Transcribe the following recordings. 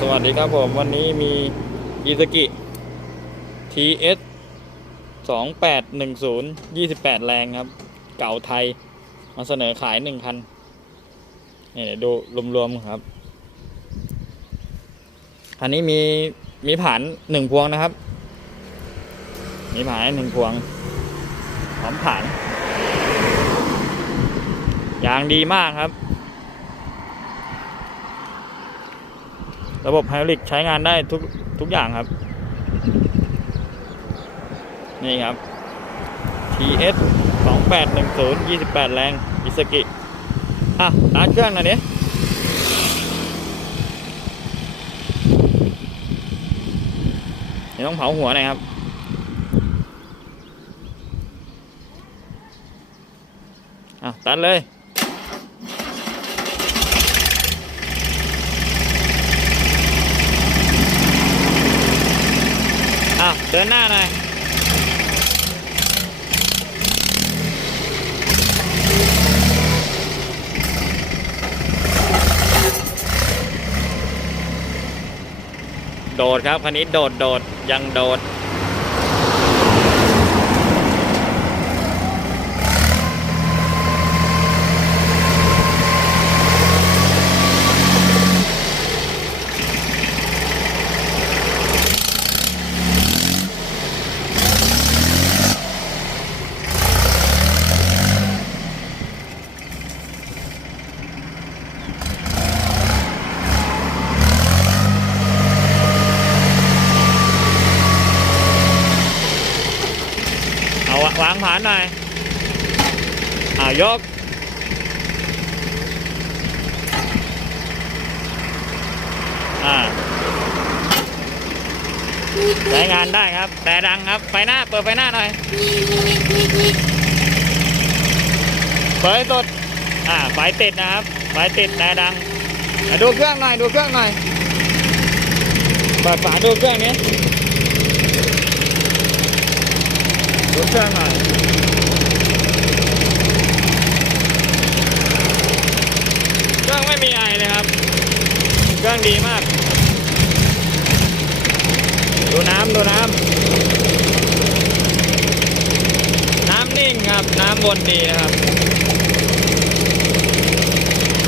สวัสดีครับผมวันนี้มีอีซ k ิ TS 2810 28 แรงครับ เก่าไทย มาเสนอขายหนึ่งคันนี่เดี๋ยวดูรวมๆครับ คันนี้มีมีผ่านหนึ่งพวงนะครับ มีผ่านหนึ่งพวงพร้อมผ่าน ยางดีมากครับ ระบบไฮดรอลิกใช้งานได้ทุกทุกอย่างครับ นี่ครับ TS 2810 28 แรง อิสกิ อะร้านเครื่องหน่อยนี้เดี๋ยวต้องเผาหัวหน่อยครับอะตัดเลย อ้าว เดินหน้าหน่อยโดดครับคันนี้โดดโดดยังโดด วางผ่านหน่อยอ่ายก อ่าใช้งานได้ครับ แต่ดังครับ ไฟหน้า เปิดไฟหน้าหน่อย เปิดสดอ่า ไฟติดนะครับ ไฟติดแต่ดัง ดูเครื่องหน่อย ดูเครื่องหน่อยเปิดฝาดูเครื่องนี้ ดูเครื่องหน่อยเครื่องไม่มีไอเลยครับ เครื่องดีมาก ดูน้ำดูน้ำ น้ำนิ่งครับ น้ำวนดีนะครับ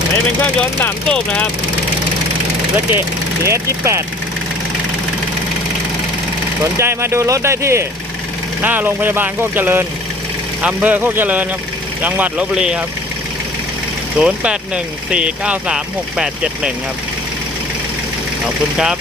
อันนี้เป็นเครื่องยนต์สามสูบนะครับสเกต DS 28สนใจมาดูรถได้ที่ หน้าโรงพยาบาลโคกเจริญอำเภอโคกเจริญครับ จังหวัดลบบุรีครับ 0814936871 ครับ ขอบคุณครับ